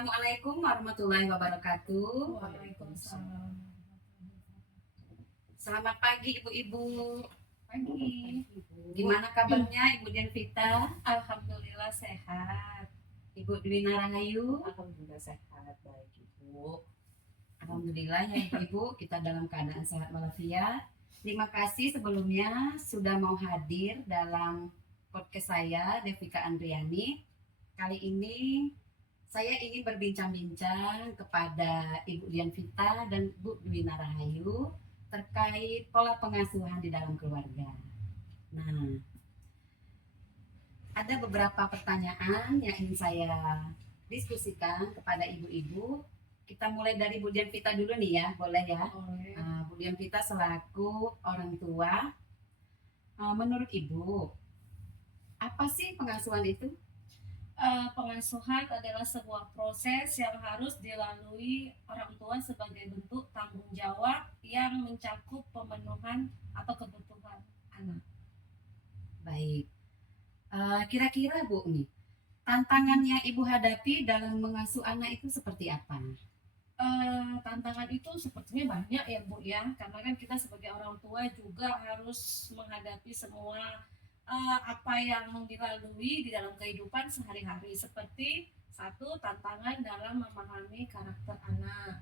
Assalamualaikum warahmatullahi wabarakatuh. Waalaikumsalam. Selamat pagi ibu-ibu. Pagi. Gimana kabarnya Ibu Dian Vita? Alhamdulillah sehat. Ibu Dwi Narahayu? Alhamdulillah sehat, baik Ibu. Alhamdulillah ya ibu-ibu, kita dalam keadaan sehat walafiat. Terima kasih sebelumnya sudah mau hadir dalam podcast saya, Devika Andriani. Kali ini saya ingin berbincang-bincang kepada Ibu Dian Vita dan Bu Dwi Narahayu terkait pola pengasuhan di dalam keluarga. Nah, ada beberapa pertanyaan yang ingin saya diskusikan kepada ibu-ibu. Kita mulai dari Bu Dian Vita dulu nih ya, boleh ya? Oleh Bu Dian Vita selaku orang tua, menurut Ibu, apa sih pengasuhan itu? pengasuhan adalah sebuah proses yang harus dilalui orang tua sebagai bentuk tanggung jawab yang mencakup pemenuhan atau kebutuhan anak. Baik, kira-kira Bu nih, tantangannya Ibu hadapi dalam mengasuh anak itu seperti apa? Tantangan itu sepertinya banyak ya Bu ya, karena kan kita sebagai orang tua juga harus menghadapi semua apa yang dilalui di dalam kehidupan sehari-hari, seperti satu, tantangan dalam memahami karakter anak,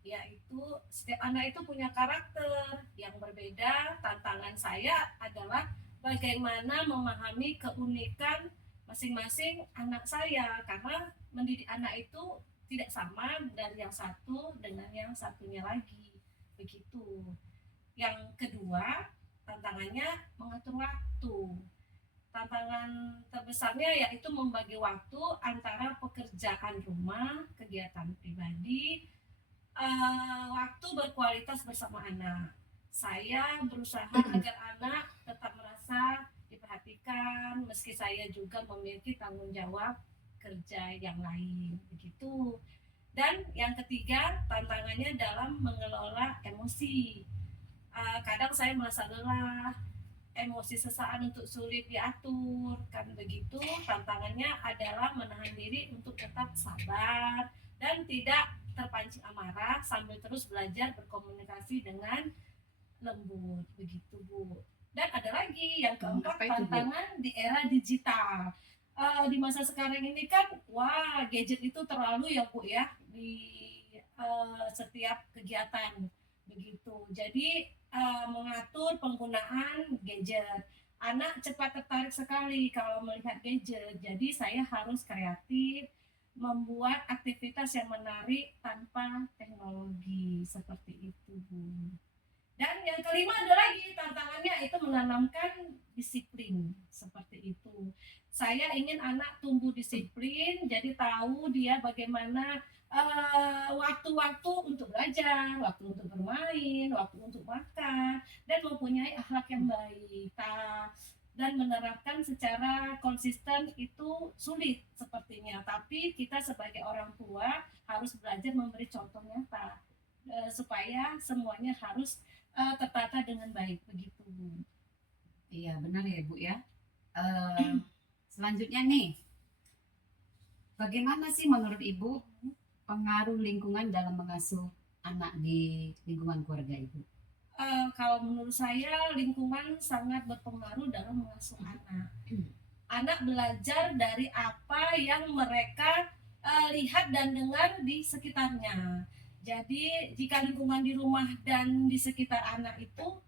yaitu setiap anak itu punya karakter yang berbeda. Tantangan saya adalah bagaimana memahami keunikan masing-masing anak saya, karena mendidik anak itu tidak sama dari yang satu dengan yang satunya lagi, begitu. Yang kedua, tantangannya mengatur waktu. Tantangan terbesarnya yaitu membagi waktu antara pekerjaan rumah, kegiatan pribadi, waktu berkualitas bersama anak. Saya berusaha agar anak tetap merasa diperhatikan meski saya juga memiliki tanggung jawab kerja yang lain, begitu. Dan yang ketiga, tantangannya dalam mengelola emosi. Kadang saya merasa lelah, emosi sesaat untuk sulit diatur, kan begitu. Tantangannya adalah menahan diri untuk tetap sabar dan tidak terpancing amarah sambil terus belajar berkomunikasi dengan lembut, begitu Bu. Dan ada lagi yang keempat, Apa itu, Bu? tantangan di era digital. Di masa sekarang ini kan, wah, gadget itu terlalu ya Bu ya di setiap kegiatan, begitu. Jadi mengatur penggunaan gadget. Anak cepat tertarik sekali kalau melihat gadget. Jadi saya harus kreatif, membuat aktivitas yang menarik tanpa teknologi, seperti itu Bu. Dan yang kelima ada lagi tantangannya, itu menanamkan disiplin, seperti itu. Saya ingin anak tumbuh disiplin, jadi tahu dia bagaimana waktu-waktu untuk belajar, waktu untuk bermain, waktu untuk makan, dan mempunyai akhlak yang baik. Dan menerapkan secara konsisten itu sulit sepertinya, tapi kita sebagai orang tua harus belajar memberi contoh nyata supaya semuanya harus tertata dengan baik, begitu Bu. Iya benar ya Bu ya. Selanjutnya nih, bagaimana sih menurut Ibu pengaruh lingkungan dalam mengasuh anak di lingkungan keluarga Ibu? Kalau menurut saya lingkungan sangat berpengaruh dalam mengasuh anak. Anak belajar dari apa yang mereka lihat dan dengar di sekitarnya. Jadi jika lingkungan di rumah dan di sekitar anak itu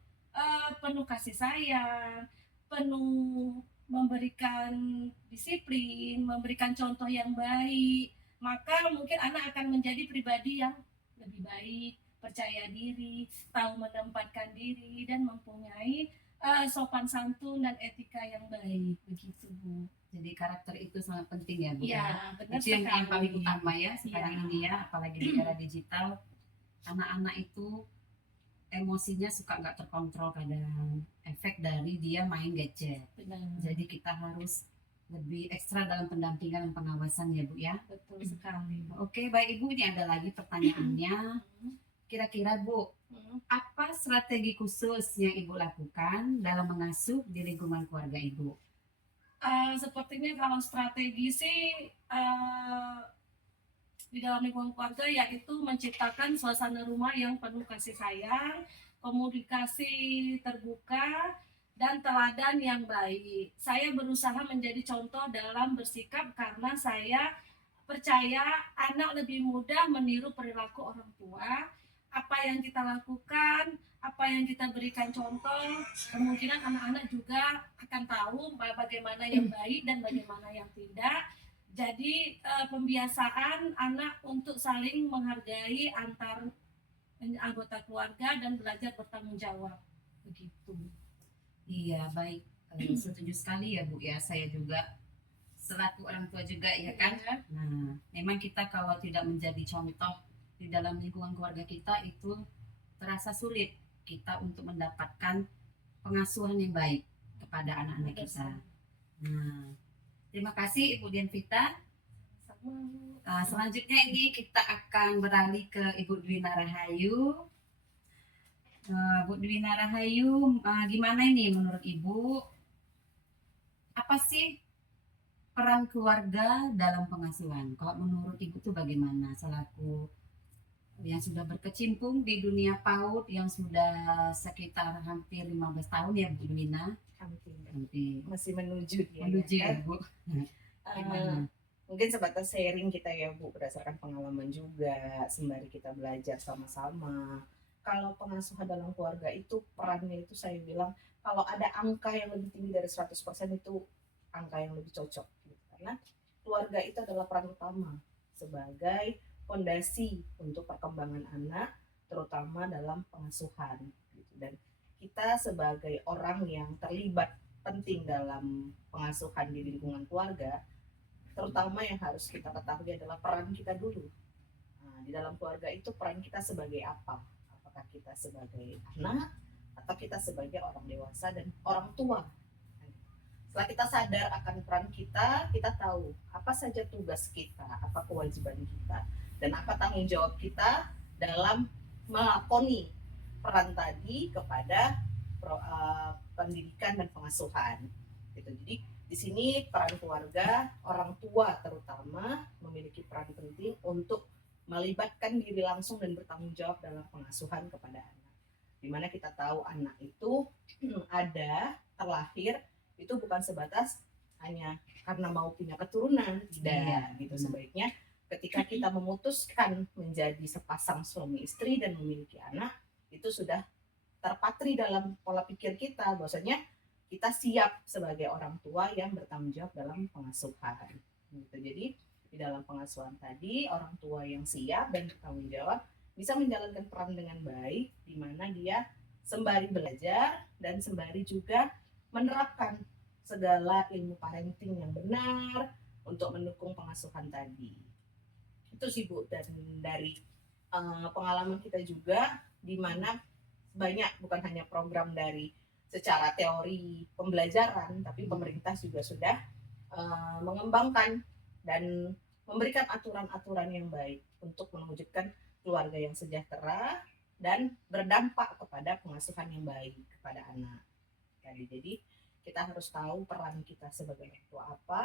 penuh kasih sayang, penuh memberikan disiplin, memberikan contoh yang baik, maka mungkin anak akan menjadi pribadi yang lebih baik, percaya diri, tahu menempatkan diri, dan mempunyai sopan santun dan etika yang baik, begitu Bu. Jadi karakter itu sangat penting ya Bu ya. Ya, benar Itu yang paling sekali. utama ya sekarang Iya. ini ya, apalagi di era digital, anak-anak itu emosinya suka nggak terkontrol kadang, efek dari dia main gadget. Benar. Jadi kita harus lebih ekstra dalam pendampingan dan pengawasan ya Bu ya. Betul sekali Bu. Oke baik Ibu, ini ada lagi pertanyaannya. Kira-kira Bu, apa strategi khusus yang Ibu lakukan dalam mengasuh di lingkungan keluarga Ibu? Sepertinya kalau strategi sih di dalam lingkungan keluarga, yaitu menciptakan suasana rumah yang penuh kasih sayang, komunikasi terbuka, dan teladan yang baik. Saya berusaha menjadi contoh dalam bersikap karena saya percaya anak lebih mudah meniru perilaku orang tua. Apa yang kita lakukan, apa yang kita berikan contoh, kemungkinan anak-anak juga akan tahu bagaimana yang baik dan bagaimana yang tidak. Jadi pembiasaan anak untuk saling menghargai antar anggota keluarga dan belajar bertanggung jawab. Begitu. Iya, baik. Setuju sekali ya Bu ya. Saya juga selaku orang tua juga ya kan. Ya. Nah, memang kita kalau tidak menjadi contoh di dalam lingkungan keluarga kita itu terasa sulit kita untuk mendapatkan pengasuhan yang baik kepada anak-anak kita. Nah, terima kasih Ibu Dian Vita. Selanjutnya ini kita akan beralih ke Ibu Dwina Rahayu. Bu Dwina Rahayu, gimana ini menurut Ibu? Apa sih peran keluarga dalam pengasuhan? Kalau menurut Ibu tuh bagaimana selaku yang sudah berkecimpung di dunia PAUD yang sudah sekitar hampir 15 tahun ya Bu Dwina? Hampir. Masih menuju ya. Menuju ya, kan? Bu. Gimana? Mungkin sebatas sharing kita ya Bu, berdasarkan pengalaman juga, sembari kita belajar sama-sama. Kalau pengasuhan dalam keluarga itu perannya itu saya bilang kalau ada angka yang lebih tinggi dari 100% itu angka yang lebih cocok gitu. Karena keluarga itu adalah peran utama sebagai fondasi untuk perkembangan anak, terutama dalam pengasuhan gitu. Dan kita sebagai orang yang terlibat penting dalam pengasuhan di lingkungan keluarga, terutama yang harus kita ketahui adalah peran kita dulu. Nah, di dalam keluarga itu peran kita sebagai apa? Apakah kita sebagai anak atau kita sebagai orang dewasa dan orang tua? Setelah kita sadar akan peran kita tahu apa saja tugas kita, apa kewajiban kita, dan apa tanggung jawab kita dalam melakoni peran tadi kepada pendidikan dan pengasuhan. Gitu. Jadi di sini peran keluarga, orang tua terutama memiliki peran penting untuk melibatkan diri langsung dan bertanggung jawab dalam pengasuhan kepada anak. Dimana kita tahu anak itu ada, terlahir, itu bukan sebatas hanya karena mau punya keturunan, tidak gitu. Sebaiknya ketika kita memutuskan menjadi sepasang suami istri dan memiliki anak, itu sudah terpatri dalam pola pikir kita, bahwasanya kita siap sebagai orang tua yang bertanggung jawab dalam pengasuhan. Gitu. Jadi di dalam pengasuhan tadi, orang tua yang siap dan bertanggung jawab bisa menjalankan peran dengan baik, di mana dia sembari belajar dan sembari juga menerapkan segala ilmu parenting yang benar untuk mendukung pengasuhan tadi. Itu sih Bu, dan dari pengalaman kita juga, di mana banyak bukan hanya program dari secara teori pembelajaran, tapi pemerintah juga sudah mengembangkan dan memberikan aturan-aturan yang baik untuk mewujudkan keluarga yang sejahtera dan berdampak kepada pengasuhan yang baik kepada anak. Jadi kita harus tahu peran kita sebagai orang tua apa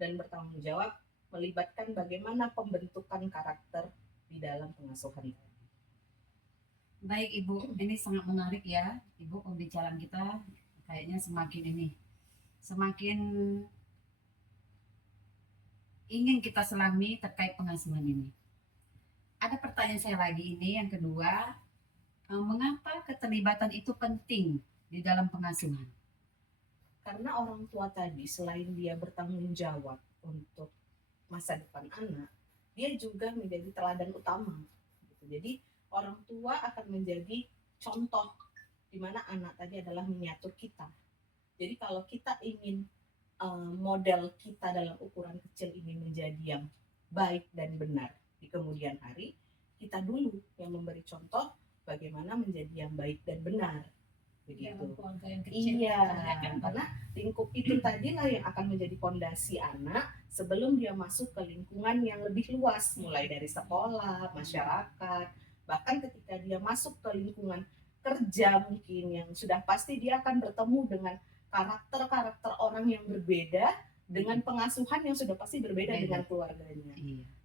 dan bertanggung jawab melibatkan bagaimana pembentukan karakter di dalam pengasuhan. Baik Ibu, ini sangat menarik ya Ibu, pembicaraan kita kayaknya semakin ingin kita selami terkait pengasuhan ini. Ada pertanyaan saya lagi ini yang kedua, mengapa keterlibatan itu penting di dalam pengasuhan? Karena orang tua tadi selain dia bertanggung jawab untuk masa depan anak, dia juga menjadi teladan utama. Jadi orang tua akan menjadi contoh di mana anak tadi adalah miniatur kita. Jadi kalau kita ingin model kita dalam ukuran kecil ini menjadi yang baik dan benar di kemudian hari, kita dulu yang memberi contoh bagaimana menjadi yang baik dan benar. Begitu. Iya, karena lingkup itu tadilah yang akan menjadi fondasi anak sebelum dia masuk ke lingkungan yang lebih luas, mulai dari sekolah, masyarakat, bahkan ketika dia masuk ke lingkungan kerja mungkin yang sudah pasti dia akan bertemu dengan karakter-karakter orang yang berbeda, dengan pengasuhan yang sudah pasti berbeda dengan keluarganya.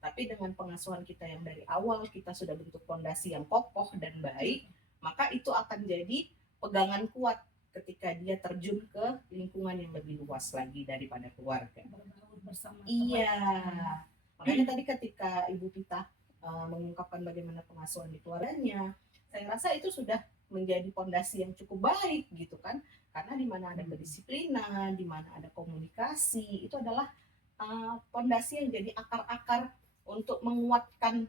Tapi Tapi dengan pengasuhan kita yang dari awal kita sudah bentuk fondasi yang kokoh dan baik, maka itu akan jadi pegangan kuat ketika dia terjun ke lingkungan yang lebih luas lagi daripada keluarga. Berbaur bersama Iya, teman. makanya tadi ketika Ibu Pita mengungkapkan bagaimana pengasuhan di keluarganya, saya rasa itu sudah menjadi fondasi yang cukup baik gitu kan, karena di mana ada kedisiplinan, di mana ada komunikasi, itu adalah fondasi yang jadi akar-akar untuk menguatkan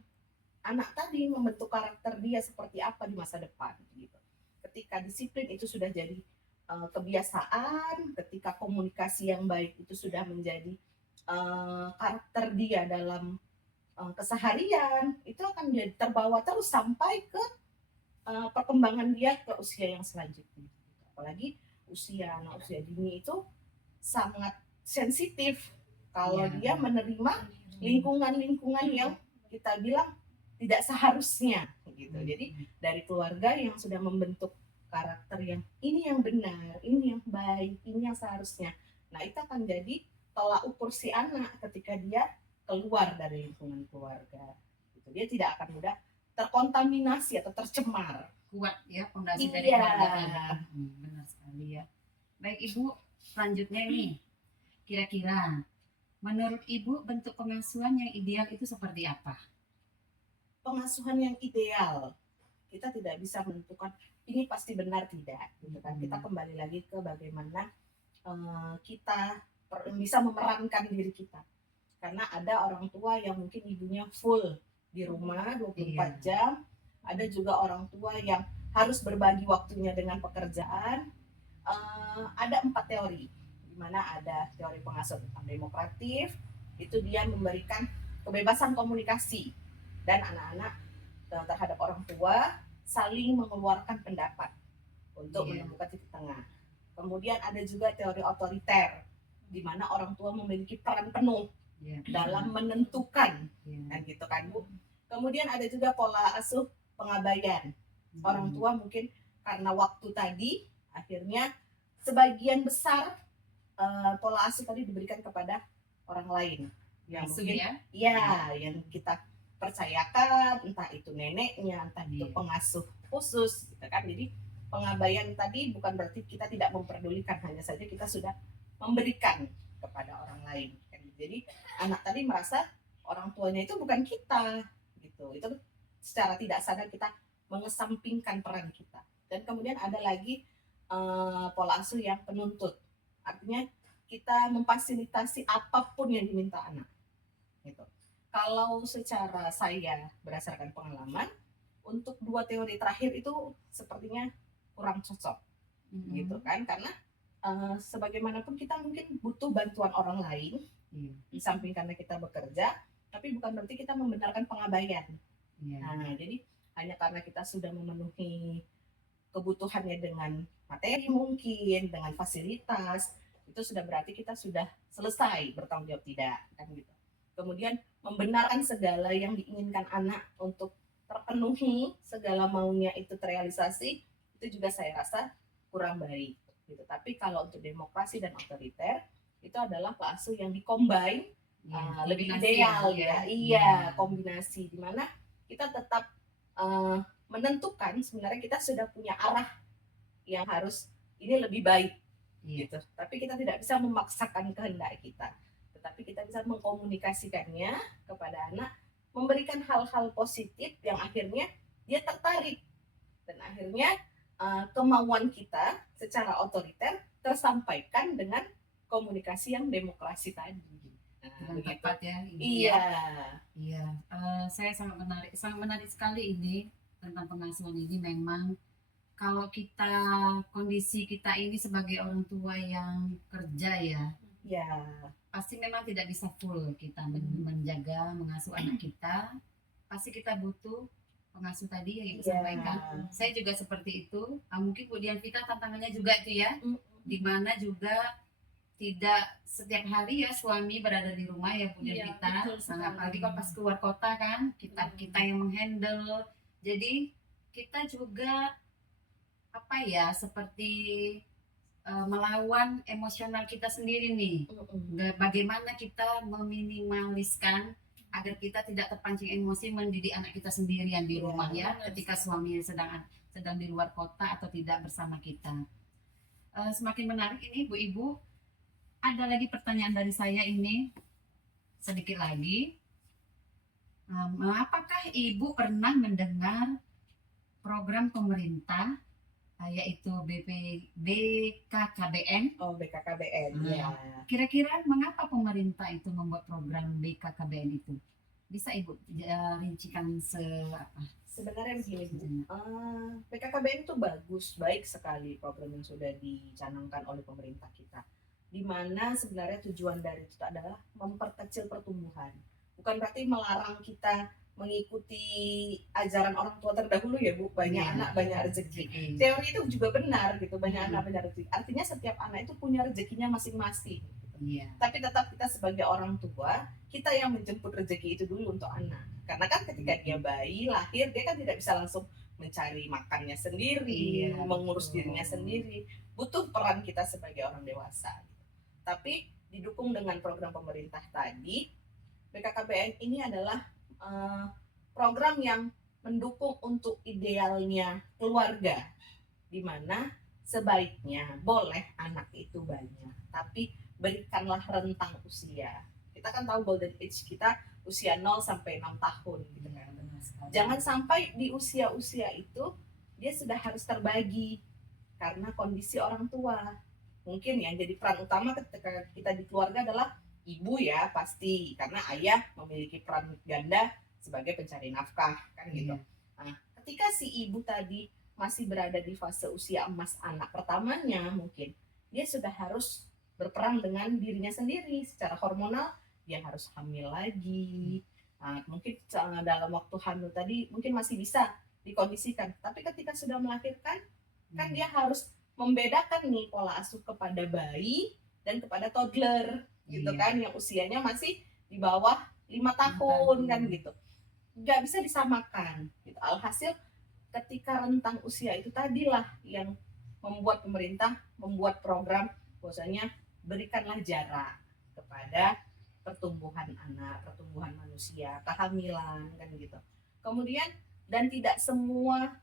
anak tadi, membentuk karakter dia seperti apa di masa depan gitu. Ketika disiplin itu sudah jadi kebiasaan, ketika komunikasi yang baik itu sudah menjadi karakter dia dalam keseharian, itu akan jadi terbawa terus sampai ke perkembangan dia ke usia yang selanjutnya. Apalagi anak usia dini itu sangat sensitif kalau dia menerima lingkungan-lingkungan yang kita bilang tidak seharusnya gitu. Jadi dari keluarga yang sudah membentuk karakter yang ini yang benar, ini yang baik, ini yang seharusnya. Nah, itu akan jadi tolak ukur si anak ketika dia keluar dari lingkungan keluarga. Gitu. Dia tidak akan mudah terkontaminasi atau tercemar. Kuat ya fondasi dari Iya. keluarga tadi. Benar sekali ya. Baik Ibu, selanjutnya nih, kira-kira menurut Ibu bentuk pengasuhan yang ideal itu seperti apa? Pengasuhan yang ideal, kita tidak bisa menentukan ini pasti benar tidak, gitu kan. Kita kembali lagi ke bagaimana kita bisa memerankan diri kita. Karena ada orang tua yang mungkin ibunya full di rumah 24 jam, ada juga orang tua yang harus berbagi waktunya dengan pekerjaan. Ada 4 teori, di mana ada teori pengasuhan demokratif, itu dia memberikan kebebasan komunikasi dan anak-anak terhadap orang tua saling mengeluarkan pendapat untuk menemukan titik tengah. Kemudian ada juga teori otoriter, di mana orang tua memiliki peran penuh dalam menentukan, kan gitu kan Bu. Kemudian ada juga pola asuh pengabaian. Orang tua mungkin karena waktu tadi akhirnya sebagian besar pola asuh tadi diberikan kepada orang lain yang mungkin yang kita percayakan, entah itu neneknya, entah itu pengasuh khusus gitu kan. Jadi pengabaian tadi bukan berarti kita tidak memperdulikan, hanya saja kita sudah memberikan kepada orang lain. Jadi anak tadi merasa orang tuanya itu bukan kita gitu. Itu secara tidak sadar kita mengesampingkan peran kita. Dan kemudian ada lagi pola asuh yang penuntut. Artinya kita memfasilitasi apapun yang diminta anak. Gitu. Kalau secara saya berdasarkan pengalaman, untuk 2 teori terakhir itu sepertinya kurang cocok, gitu kan? Karena sebagaimanapun kita mungkin butuh bantuan orang lain, di samping karena kita bekerja, tapi bukan berarti kita membenarkan pengabaian. Nah, jadi hanya karena kita sudah memenuhi kebutuhannya dengan materi mungkin, dengan fasilitas, itu sudah berarti kita sudah selesai bertanggung jawab tidak, kan gitu. Kemudian membenarkan segala yang diinginkan anak untuk terpenuhi, segala maunya itu terrealisasi, itu juga saya rasa kurang baik gitu. Tapi kalau untuk demokrasi dan otoriter itu adalah pola asuh yang dikombin lebih ideal ya. Kombinasi di mana kita tetap menentukan sebenarnya kita sudah punya arah yang harus ini lebih baik gitu. Tapi kita tidak bisa memaksakan kehendak kita, tetapi kita bisa mengkomunikasikannya kepada anak, memberikan hal-hal positif yang akhirnya dia tertarik dan akhirnya kemauan kita secara otoriter tersampaikan dengan komunikasi yang demokrasi tadi. Dengan tepat ya Ibu. Iya. Saya sangat menarik sekali ini tentang pengasuhan ini. Memang kalau kita kondisi kita ini sebagai orang tua yang kerja ya, pasti memang tidak bisa full kita menjaga mengasuh anak kita. Pasti kita butuh pengasuh tadi yang Ibu sampaikan. Saya juga seperti itu. Mungkin Bu Dianvita tantangannya juga itu ya, dimana juga tidak setiap hari ya suami berada di rumah ya Bu Dianvita. Apalagi kalau pas keluar kota kan kita yang menghandle. Jadi kita juga seperti melawan emosional kita sendiri nih. Bagaimana kita meminimaliskan agar kita tidak terpancing emosi mendidik anak kita sendirian di Iya, rumah ya, benar ketika sekali. suami sedang di luar kota atau tidak bersama kita. Semakin menarik ini ibu-ibu. Ada lagi pertanyaan dari saya ini sedikit lagi. Apakah ibu pernah mendengar program pemerintah yaitu BKKBN? Oh, BKKBN, Hmm. ya. Kira-kira mengapa pemerintah itu membuat program BKKBN itu? Bisa ibu rincikan apa? Sebenarnya begini, Bu. sejenak? BKKBN itu bagus, baik sekali program yang sudah dicanangkan oleh pemerintah kita. Di mana sebenarnya tujuan dari itu adalah memperkecil pertumbuhan. Bukan berarti melarang kita mengikuti ajaran orang tua terdahulu ya, Bu. Banyak Iya. anak, banyak rezeki. Rezeki. Teori itu juga benar gitu, banyak Hmm. anak, banyak rezeki. Artinya setiap anak itu punya rezekinya masing-masing. Iya. Tapi tetap kita sebagai orang tua, kita yang menjemput rezeki itu dulu untuk anak. Karena kan ketika dia bayi, lahir, dia kan tidak bisa langsung mencari makannya sendiri, Iya, mengurus betul. dirinya sendiri. Butuh peran kita sebagai orang dewasa. Tapi didukung dengan program pemerintah tadi, BKKBN ini adalah program yang mendukung untuk idealnya keluarga, di mana sebaiknya boleh anak itu banyak, tapi berikanlah rentang usia. Kita kan tahu golden age kita usia 0 sampai 6 tahun gitu kan. Jangan sampai di usia-usia itu dia sudah harus terbagi karena kondisi orang tua. Mungkin yang jadi peran utama ketika kita di keluarga adalah ibu ya pasti, karena ayah memiliki peran ganda sebagai pencari nafkah kan gitu. Nah, ketika si ibu tadi masih berada di fase usia emas anak pertamanya, mungkin dia sudah harus berperang dengan dirinya sendiri secara hormonal. Dia harus hamil lagi. Nah, mungkin dalam waktu hamil tadi mungkin masih bisa dikondisikan, tapi ketika sudah melahirkan kan dia harus membedakan nih pola asuh kepada bayi dan kepada toddler gitu Iya. kan, yang usianya masih di bawah 5 tahun kan gitu. Nggak bisa disamakan gitu. Alhasil ketika rentang usia itu tadilah yang membuat pemerintah membuat program bahwasanya berikanlah jarak kepada pertumbuhan anak, pertumbuhan manusia, kehamilan kan gitu. Kemudian dan tidak semua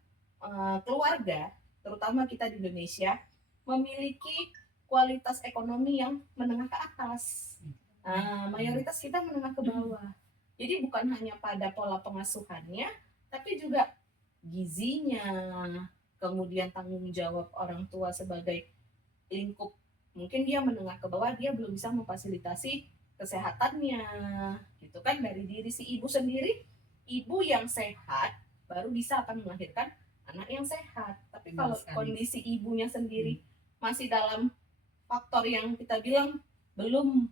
keluarga, terutama kita di Indonesia, memiliki kualitas ekonomi yang menengah ke atas. Mayoritas kita menengah ke bawah. Jadi bukan hanya pada pola pengasuhannya, tapi juga gizinya, kemudian tanggung jawab orang tua sebagai lingkup. Mungkin dia menengah ke bawah, dia belum bisa memfasilitasi kesehatannya, gitu kan, dari diri si ibu sendiri. Ibu yang sehat baru bisa akan melahirkan anak yang sehat. Tapi kalau kondisi ibunya sendiri masih dalam faktor yang kita bilang belum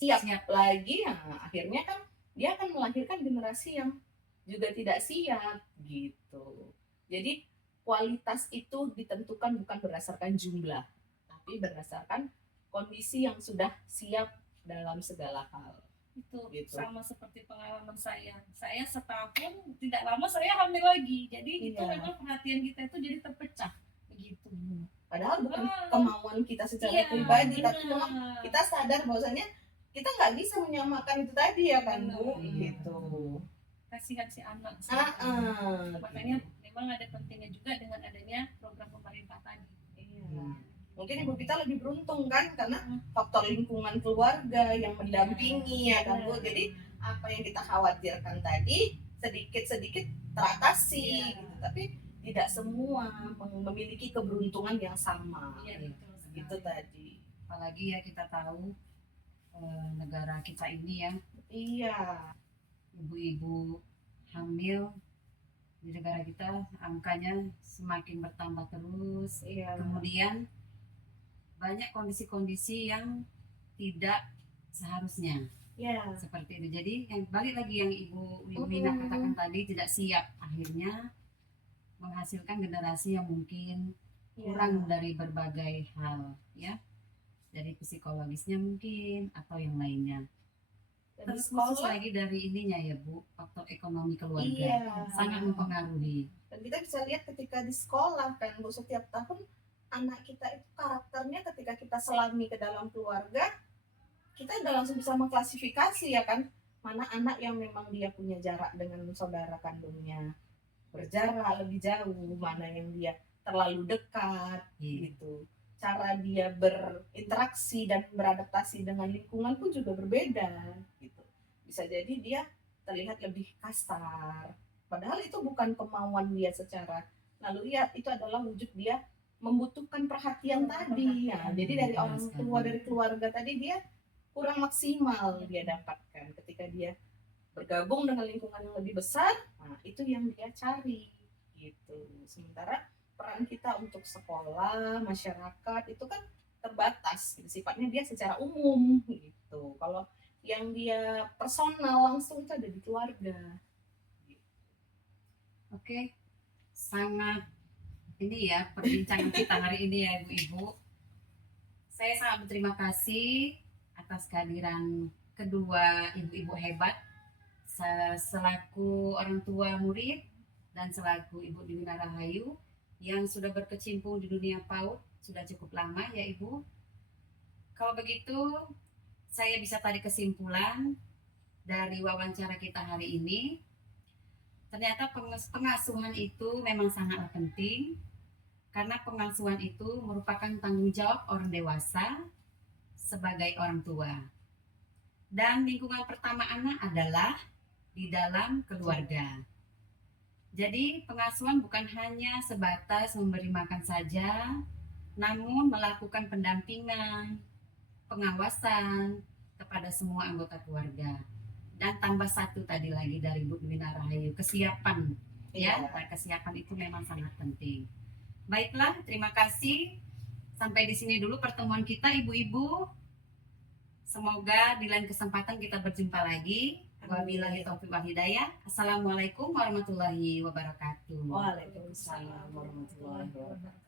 siap lagi, nah, akhirnya kan dia akan melahirkan generasi yang juga tidak siap gitu. Jadi kualitas itu ditentukan bukan berdasarkan jumlah, tapi berdasarkan kondisi yang sudah siap dalam segala hal. Itu Gitu. sama seperti pengalaman saya setahun tidak lama saya hamil lagi, jadi itu Iya. memang perhatian kita itu jadi terpecah begitu. Padahal bukan kemauan kita secara Iya, pribadi, benar. tapi memang kita sadar bahwasanya kita nggak bisa menyamakan itu tadi ya kan, Bu, Benar. gitu. Kasihan si anak. Makanya Makanya memang ada pentingnya juga dengan adanya program pemerintah tadi. iya. Mungkin ibu kita lebih beruntung kan, karena faktor lingkungan keluarga yang mendampingi ya kan, Bu. Jadi apa yang kita khawatirkan tadi sedikit-sedikit teratasi gitu. Tapi tidak semua memiliki keberuntungan yang sama. Iya, betul sekali. Gitu tadi. Apalagi ya kita tahu negara kita ini ya, Iya. ibu-ibu hamil di negara kita angkanya semakin bertambah terus. Iya. Kemudian banyak kondisi-kondisi yang tidak seharusnya Iya. seperti itu. Jadi yang balik lagi yang Ibu Mina katakan tadi, tidak siap, akhirnya menghasilkan generasi yang mungkin kurang dari berbagai hal ya, dari psikologisnya mungkin atau yang lainnya. Terus khusus lagi dari ininya ya Bu, faktor ekonomi keluarga Iya. sangat mempengaruhi. Dan kita bisa lihat ketika di sekolah kan, Bu, setiap tahun anak kita itu karakternya ketika kita selami ke dalam keluarga, kita udah langsung bisa mengklasifikasi ya kan, mana anak yang memang dia punya jarak dengan saudara kandungnya berjarak lebih jauh, mana yang dia terlalu dekat Iya. gitu. Cara dia berinteraksi dan beradaptasi dengan lingkungan pun juga berbeda gitu. Bisa jadi dia terlihat lebih kasar. Padahal itu bukan kemauan dia secara lalu ya, itu adalah wujud dia membutuhkan perhatian tadi. Nah, jadi dari Betul orang sekali. tua, dari keluarga tadi dia kurang maksimal dia dapatkan ketika dia bergabung dengan lingkungan yang lebih besar. Nah, itu yang dia cari gitu. Sementara peran kita untuk sekolah, masyarakat itu kan terbatas gitu. Sifatnya dia secara umum gitu. Kalau yang dia personal langsung itu ada di keluarga. Oke, sangat ini ya perbincangan kita hari ini ya ibu-ibu. Saya sangat berterima kasih atas kehadiran kedua ibu-ibu hebat selaku orang tua murid dan selaku Ibu Dwina Rahayu yang sudah berkecimpung di dunia PAUD sudah cukup lama ya Ibu. Kalau begitu saya bisa tarik kesimpulan dari wawancara kita hari ini, ternyata pengasuhan itu memang sangatlah penting karena pengasuhan itu merupakan tanggung jawab orang dewasa sebagai orang tua. Dan lingkungan pertama anak adalah di dalam keluarga. Jadi pengasuhan bukan hanya sebatas memberi makan saja, namun melakukan pendampingan, pengawasan kepada semua anggota keluarga. Dan tambah satu tadi lagi dari Bu Dwina Rahayu, kesiapan. Ya, Iya. kesiapan itu memang sangat penting. Baiklah, terima kasih. Sampai di sini dulu pertemuan kita ibu-ibu. Semoga di lain kesempatan kita berjumpa lagi. Wabillahi taufiq wal hidayah. Assalamualaikum warahmatullahi wabarakatuh. Waalaikumsalam warahmatullahi wabarakatuh.